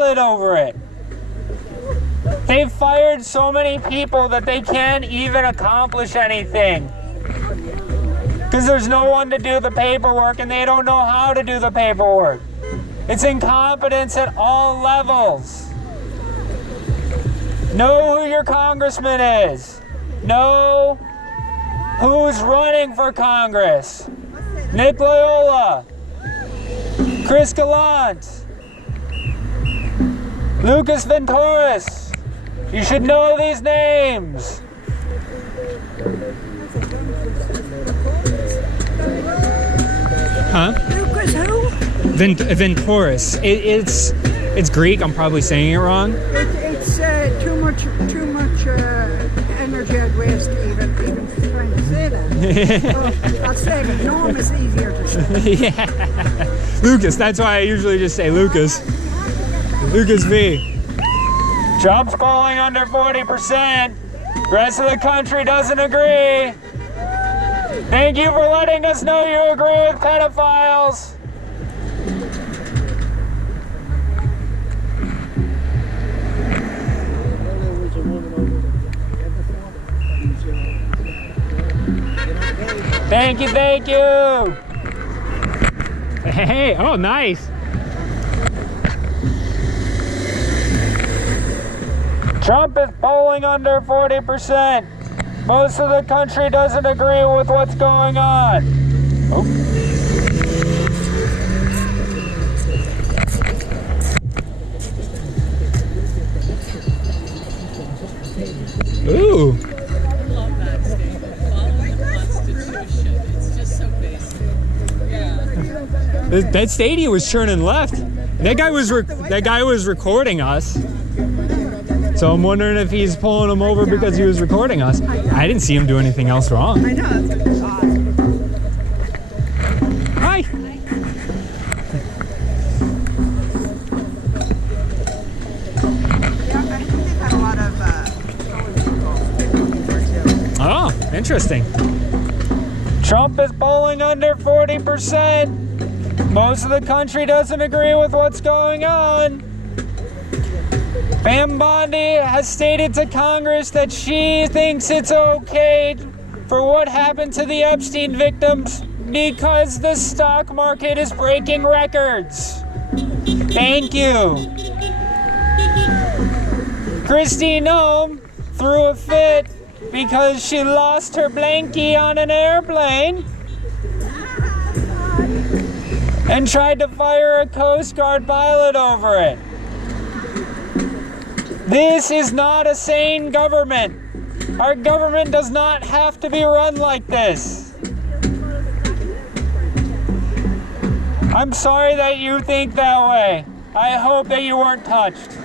pilot over it. They've fired so many people that they can't even accomplish anything. Because there's no one to do the paperwork and they don't know how to do the paperwork. It's incompetence at all levels. Know who your congressman is. Know who's running for Congress. Nick Loyola, Chris Gallant, Lucas Venturis. You should know these names. Huh? Lucas who? Venturis. It's Greek. I'm probably saying it wrong. It's too much energy I'd waste even trying to say that. So I'll say it. Norm is easier to say. Yeah. Lucas. That's why I usually just say Lucas. Lucas V. Trump's polling under 40%. Rest of the country doesn't agree. Thank you for letting us know you agree with pedophiles. Thank you, thank you. Hey, oh, nice. Trump is polling under 40%. Most of the country doesn't agree with what's going on. Oh. Ooh. I love that statement. Following the Constitution. It's just so basic. Yeah. That stadium was turning left. That guy was recording us. So I'm wondering if he's pulling him over because he was recording us. I didn't see him do anything else wrong. I know. That's odd. Hi. Yeah, I think they've had a lot of Oh, interesting. Trump is polling under 40%. Most of the country doesn't agree with what's going on. Pam Bondi has stated to Congress that she thinks it's okay for what happened to the Epstein victims because the stock market is breaking records. Thank you. Kristi Noem threw a fit because she lost her blankie on an airplane and tried to fire a Coast Guard pilot over it. This is not a sane government. Our government does not have to be run like this. I'm sorry that you think that way. I hope that you weren't touched.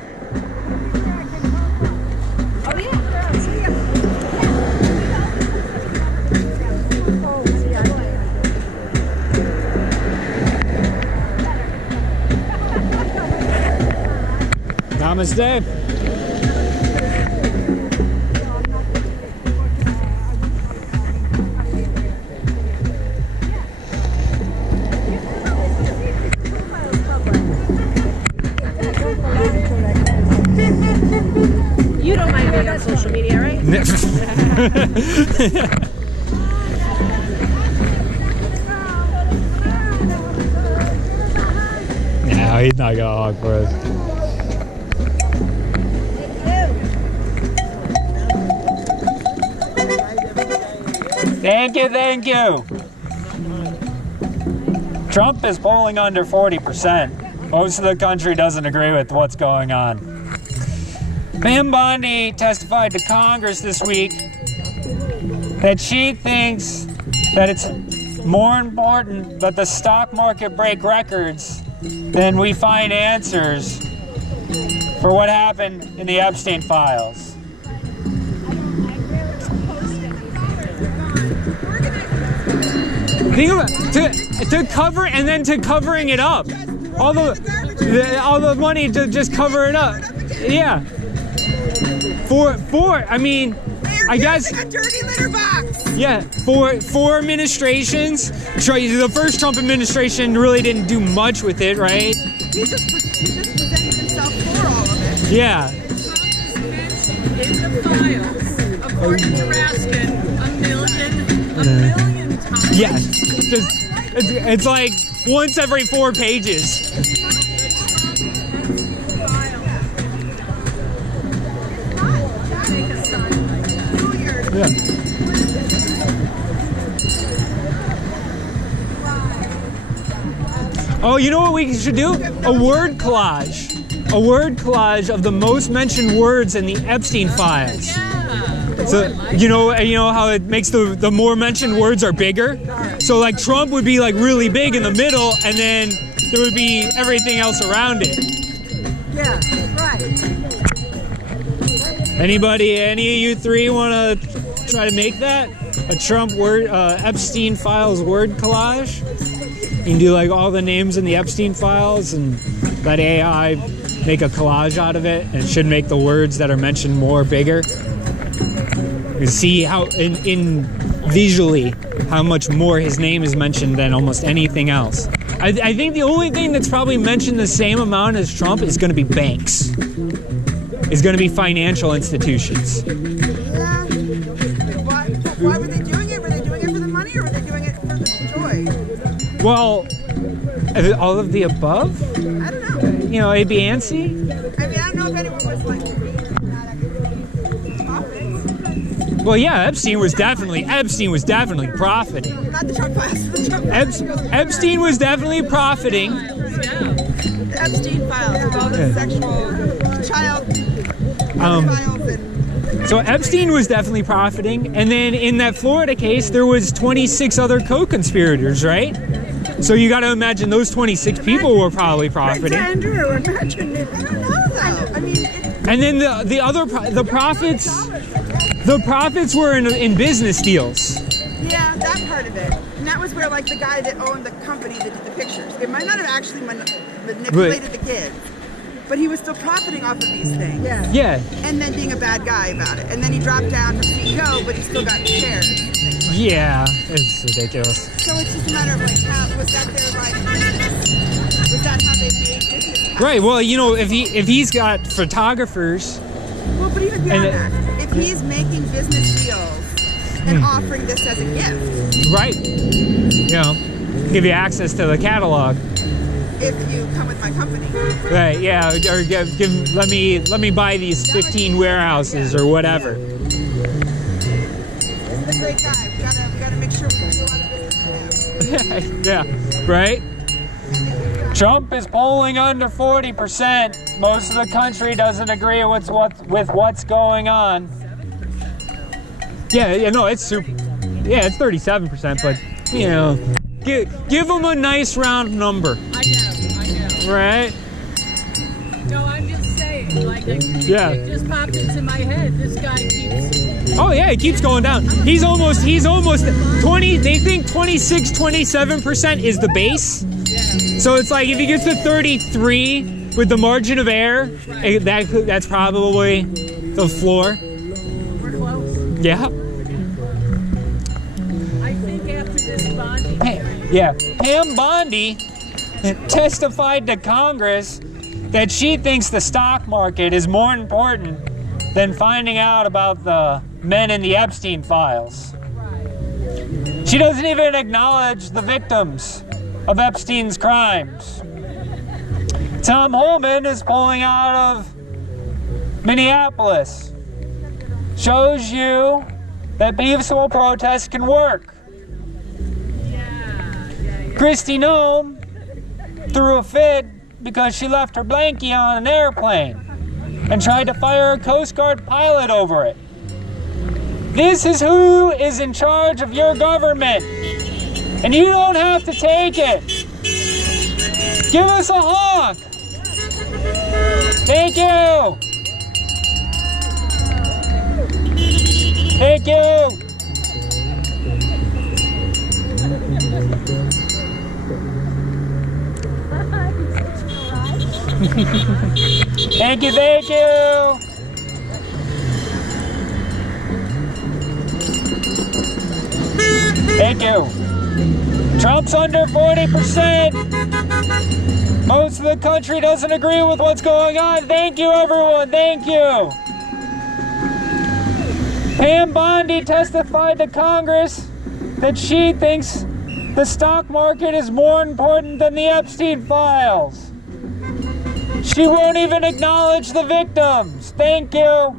Namaste. You don't mind being on social media, right? No, he's not gonna hog for us. Thank you, thank you. Trump is polling under 40%. Most of the country doesn't agree with what's going on. Pam Bondi testified to Congress this week that she thinks that it's more important that the stock market break records than we find answers for what happened in the Epstein files. Think about to cover and then to covering it up. All the money to just cover it up. Yeah. I mean, I guess a dirty litter box. Yeah, four administrations. The first Trump administration really didn't do much with it, right? He just presented himself Yeah. Trump is mentioned in the files, according to Raskin, a million times. Yeah. Just it's like once every 4 pages. Yeah. Oh, you know what we should do? A word collage. A word collage of the most mentioned words in the Epstein files. Yeah. So you know how it makes the more mentioned words are bigger. So like Trump would be like really big in the middle, and then there would be everything else around it. Yeah, right. Any of you three want to try to make that a Trump word Epstein files word collage? You can do like all the names in the Epstein files and let AI make a collage out of it, and it should make the words that are mentioned more bigger. You see how in visually how much more his name is mentioned than almost anything else. I think the only thing that's probably mentioned the same amount as Trump is going to be banks. Is going to be financial institutions. Yeah. Why were they doing it? Were they doing it for the money, or were they doing it for the joy? Well, all of the above? I don't know. You know, it'd be antsy. I mean, I don't know if anyone was like profits. Well, yeah, Epstein was definitely profiting. Not the Trump files. The Trump files. Epstein was definitely profiting. The Epstein files of all the sexual child files and. So Epstein was definitely profiting, and then in that Florida case, there was 26 other co-conspirators, right? So you got to imagine those 26 people were probably profiting. Andrew, imagine it. I don't know though. I mean, And then the profits were in business deals. yeah, that part of it. And that was where like the guy that owned the company that did the pictures. It might not have actually manipulated the kids, but he was still profiting off of these things. Yeah. Yeah. And then being a bad guy about it. And then he dropped down from CEO, but he still got shares. Yeah, it's ridiculous. So it's just a matter of like, how was that their like? Was that how they made business happen? Right. Well, you know, if he's got photographers. Well, but even beyond that, if he's making business deals and offering this as a gift, Right. You know, give you access to the catalog. if you come with my company. Right. Yeah. Or let me buy these 15 warehouses or whatever. This is a great guy. We gotta make sure we do a lot of business with him. Yeah. Right. Trump is polling under 40%. Most of the country doesn't agree with what's going on. Yeah, no, it's super. Yeah, it's 37%, but you know, give them a nice round number. I know. Right? No, I'm just saying, like, it just popped into my head. This guy keeps. Oh yeah, it keeps going down. He's almost 20. They think 26, 27% is the base. Yeah. So it's like if he gets to 33 with the margin of error, that's probably the floor. We're close. Yeah. I think after this Bondi. Yeah. Pam Bondi testified to Congress that she thinks the stock market is more important than finding out about the men in the Epstein files. Right. She doesn't even acknowledge the victims of Epstein's crimes. Tom Holman is pulling out of Minneapolis. Shows you that peaceful protest can work. Yeah. Kristi Noem threw a fit because she left her blankie on an airplane and tried to fire a Coast Guard pilot over it. This is who is in charge of your government, and you don't have to take it. Give us a honk. Thank you. Thank you. Thank you, thank you. Thank you. Trump's under 40%. Most of the country doesn't agree with what's going on. Thank you, everyone. Thank you. Pam Bondi testified to Congress that she thinks the stock market is more important than the Epstein files. She won't even acknowledge the victims. Thank you.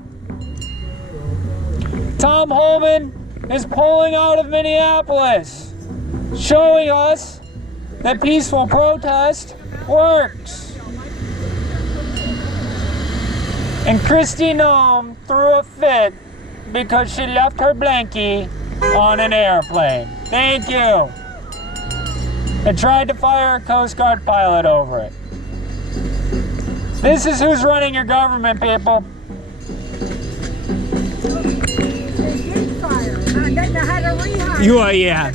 Tom Holman is pulling out of Minneapolis, showing us that peaceful protest works. And Kristi Noem threw a fit because she left her blankie on an airplane. Thank you. And tried to fire a Coast Guard pilot over it. This is who's running your government, people. You are, yeah.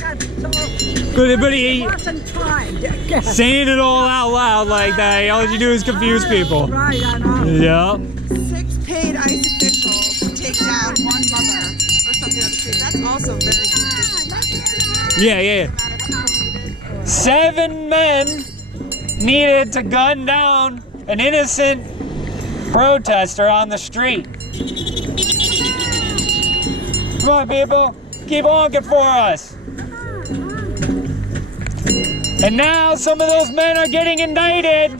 But he saying it all out loud like that, all you do is confuse people. Right, I know. Yeah. 6 paid ICE officials to take down one mother or something on the street. That's also very good. Yeah. 7 men needed to gun down an innocent protester on the street. Come on, people. Keep honking for us. And now some of those men are getting indicted.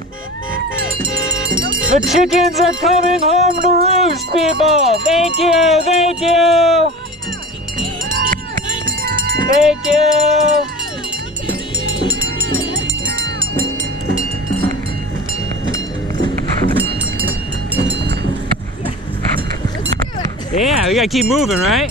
The chickens are coming home to roost, people. Thank you, thank you. Thank you. Yeah, we gotta keep moving, right?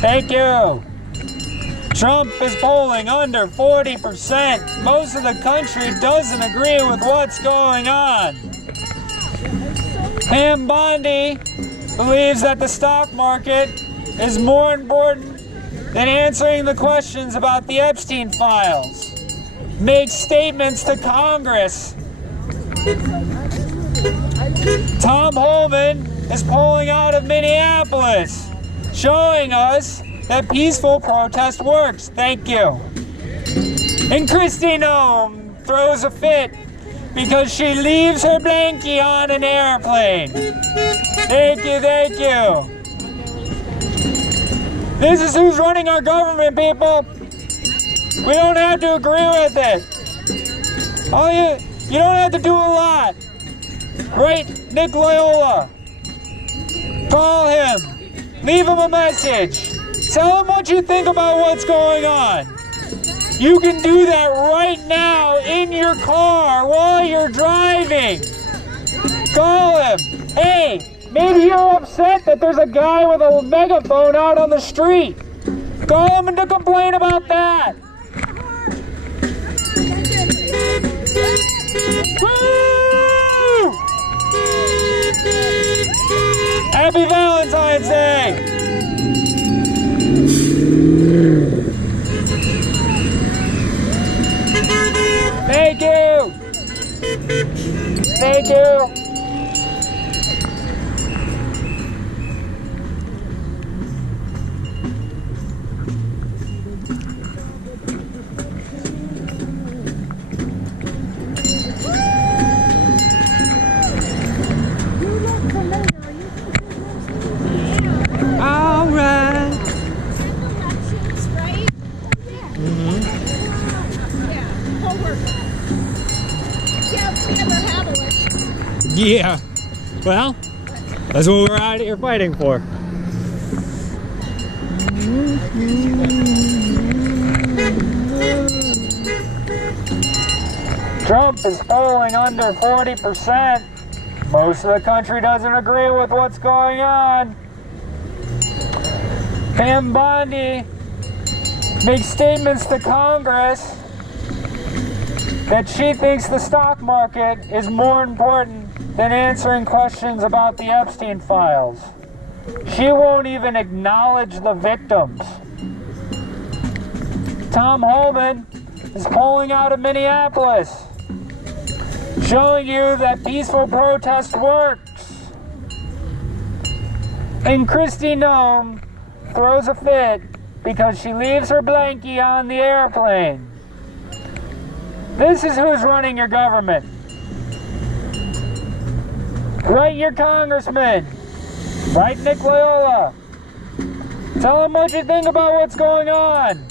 Thank you. Trump is polling under 40%. Most of the country doesn't agree with what's going on. Pam Bondi believes that the stock market is more important than answering the questions about the Epstein files. Makes statements to Congress. Tom Holman is pulling out of Minneapolis, showing us that peaceful protest works. Thank you. And Kristi Noem throws a fit because she leaves her blankie on an airplane. Thank you, thank you. This is who's running our government, people. We don't have to agree with it. You don't have to do a lot. Right, Nick Loyola? Call him. Leave him a message. Tell him what you think about what's going on. You can do that right now in your car while you're driving. Call him. Hey, maybe you're upset that there's a guy with a megaphone out on the street. Call him to complain about that. Woo! Happy Valentine's Day! Thank you! Thank you! Yeah, well, that's what we're out here fighting for. Trump is polling under 40%. Most of the country doesn't agree with what's going on. Pam Bondi makes statements to Congress that she thinks the stock market is more important than answering questions about the Epstein files. She won't even acknowledge the victims. Tom Holman is polling out of Minneapolis, showing you that peaceful protest works. And Kristi Noem throws a fit because she leaves her blankie on the airplane. This is who's running your government. Write your congressman. Write Nick Loyola. Tell him what you think about what's going on.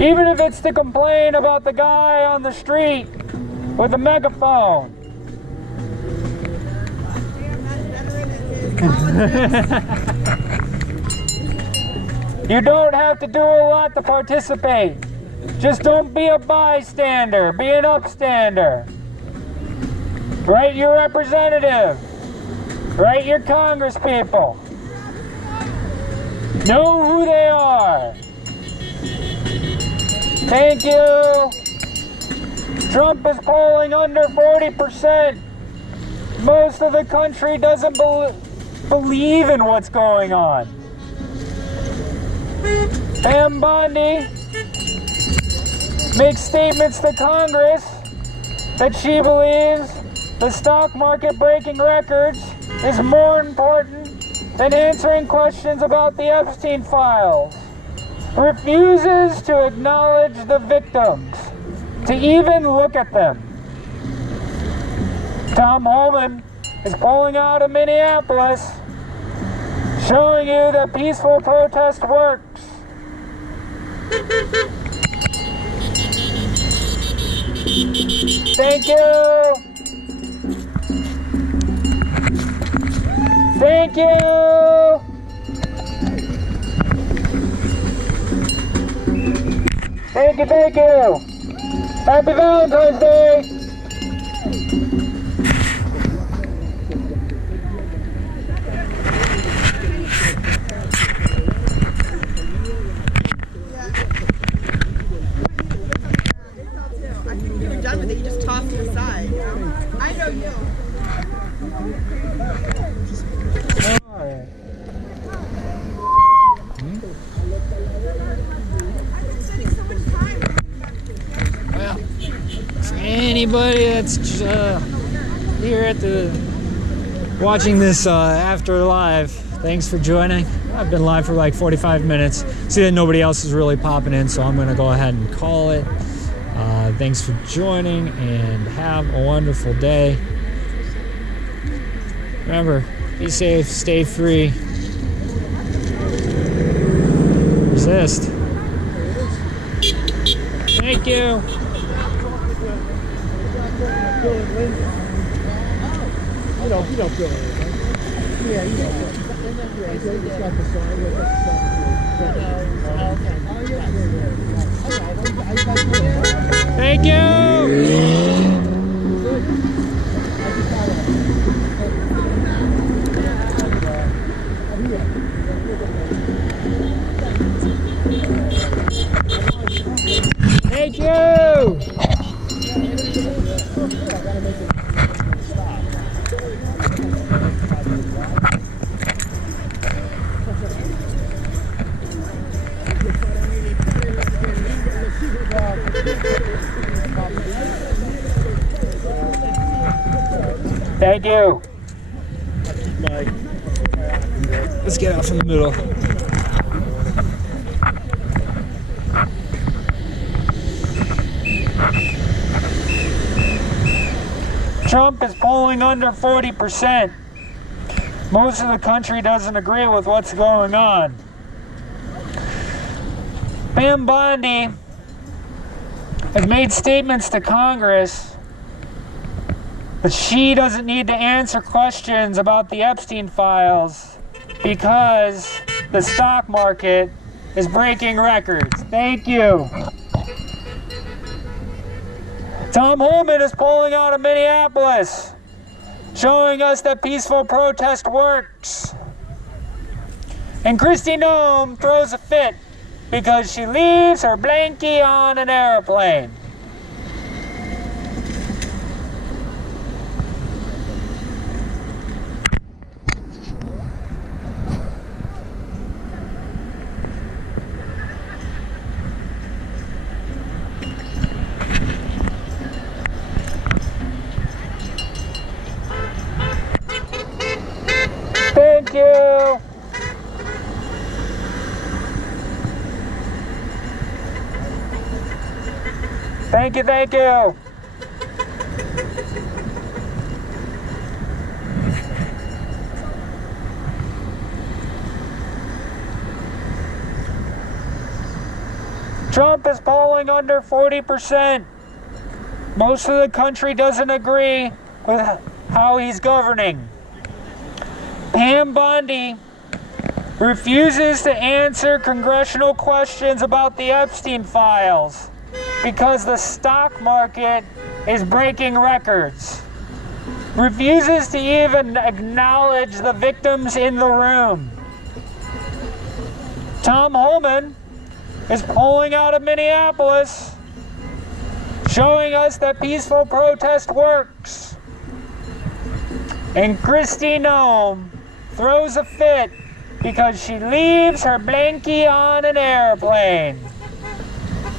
Even if it's to complain about the guy on the street with a megaphone. You don't have to do a lot to participate. Just don't be a bystander, be an upstander. Write your representative. Write your congresspeople. Know who they are. Thank you. Trump is polling under 40%. Most of the country doesn't believe in what's going on. Pam Bondi makes statements to Congress that she believes the stock market breaking records is more important than answering questions about the Epstein files. Refuses to acknowledge the victims, to even look at them. Tom Holman is polling out of Minneapolis, showing you that peaceful protest works. Thank you. Thank you. Thank you, thank you. Happy Valentine's Day. I think you were done with it. You just tossed it aside. You know? I know you. Anybody that's here at the watching this after live, thanks for joining. I've been live for like 45 minutes. See that nobody else is really popping in, so I'm going to go ahead and call it. Thanks for joining and have a wonderful day. Remember, be safe, stay free, resist. Thank you. You don't feel anything. Yeah, you don't. Yeah, it's got the sign with the Thank you. Thank you. Thank you. Let's get out from the middle. Trump is polling under 40%. Most of the country doesn't agree with what's going on. Pam Bondi has made statements to Congress that she doesn't need to answer questions about the Epstein files because the stock market is breaking records. Thank you. Tom Holman is polling out of Minneapolis, showing us that peaceful protest works. And Kristi Noem throws a fit because she leaves her blankie on an airplane. Thank you, thank you. Trump is polling under 40%. Most of the country doesn't agree with how he's governing. Pam Bondi refuses to answer congressional questions about the Epstein files because the stock market is breaking records. Refuses to even acknowledge the victims in the room. Tom Homan is polling out of Minneapolis, showing us that peaceful protest works. And Kristi Noem throws a fit because she leaves her blankie on an airplane.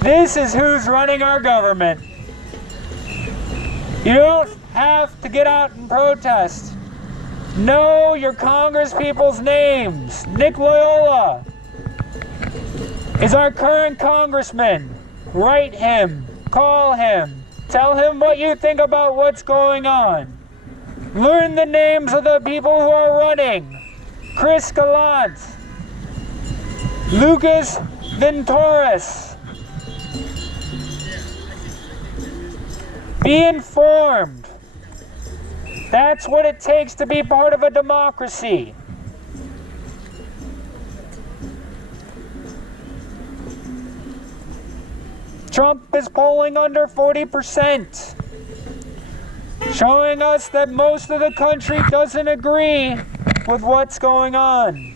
This is who's running our government. You don't have to get out and protest. Know your Congress people's names. Nick Loyola is our current congressman. Write him, call him, tell him what you think about what's going on. Learn the names of the people who are running. Chris Gallant, Lucas Venturis. Be informed. That's what it takes to be part of a democracy. Trump is polling under 40%, showing us that most of the country doesn't agree with what's going on.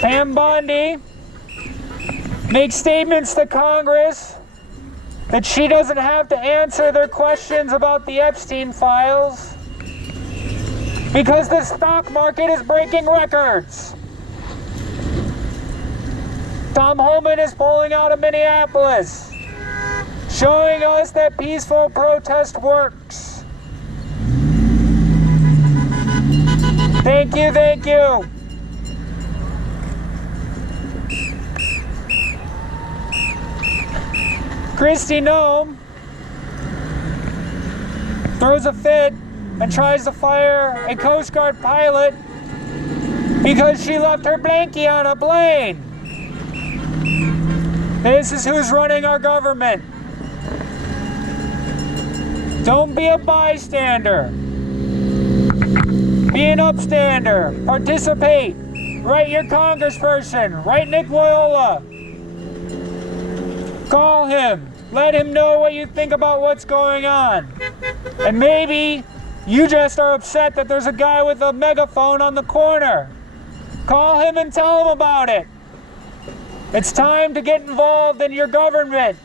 Pam Bondi makes statements to Congress that she doesn't have to answer their questions about the Epstein files because the stock market is breaking records. Tom Homan is polling out of Minneapolis, showing us that peaceful protest works. Thank you, thank you. Kristi Noem throws a fit and tries to fire a Coast Guard pilot because she left her blankie on a plane. This is who's running our government. Don't be a bystander. Be an upstander. Participate. Write your congressperson. Write Nick Loyola. Call him. Let him know what you think about what's going on. And maybe you just are upset that there's a guy with a megaphone on the corner. Call him and tell him about it. It's time to get involved in your government.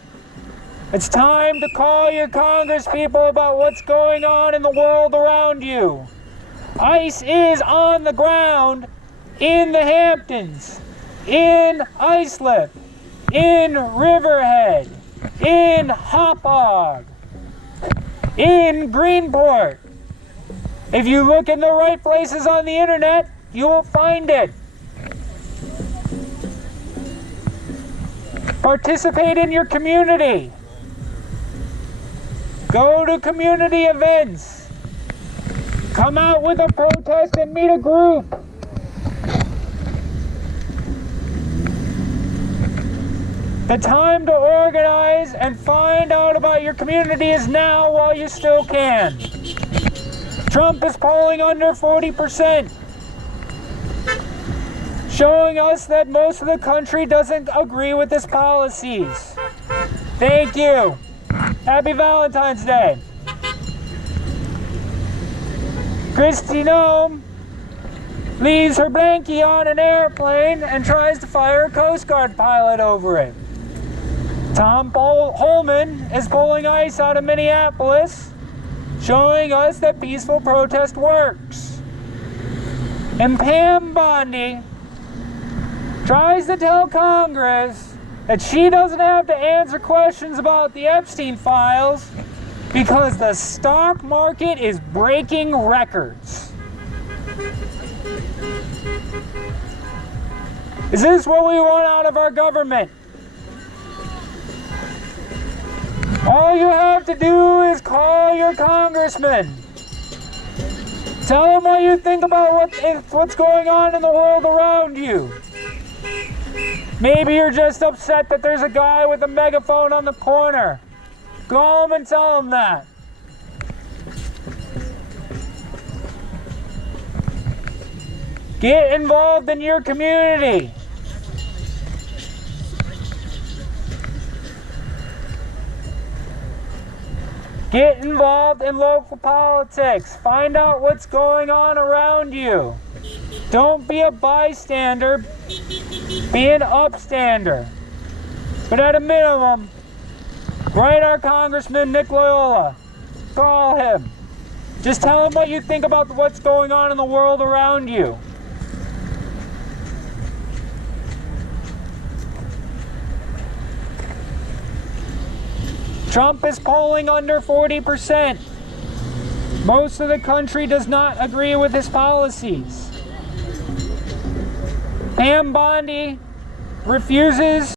It's time to call your Congress people about what's going on in the world around you. ICE is on the ground in the Hamptons, in Islip, in Riverhead, in Hauppauge, in Greenport. If you look in the right places on the internet, you will find it. Participate in your community. Go to community events. Come out with a protest and meet a group. The time to organize and find out about your community is now while you still can. Trump is polling under 40%. Showing us that most of the country doesn't agree with his policies. Thank you. Happy Valentine's Day. Kristi Noem leaves her blankie on an airplane and tries to fire a Coast Guard pilot over it. Tom Homan is pulling ICE out of Minneapolis, showing us that peaceful protest works. And Pam Bondi tries to tell Congress that she doesn't have to answer questions about the Epstein files because the stock market is breaking records. Is this what we want out of our government? to do is call your congressman. Tell him what you think about what's going on in the world around you. Maybe you're just upset that there's a guy with a megaphone on the corner. Call him and tell him that. Get involved in your community. Get involved in local politics. Find out what's going on around you. Don't be a bystander. Be an upstander. But at a minimum, write our Congressman Nick Loyola. Call him. Just tell him what you think about what's going on in the world around you. Trump is polling under 40%. Most of the country does not agree with his policies. Pam Bondi refuses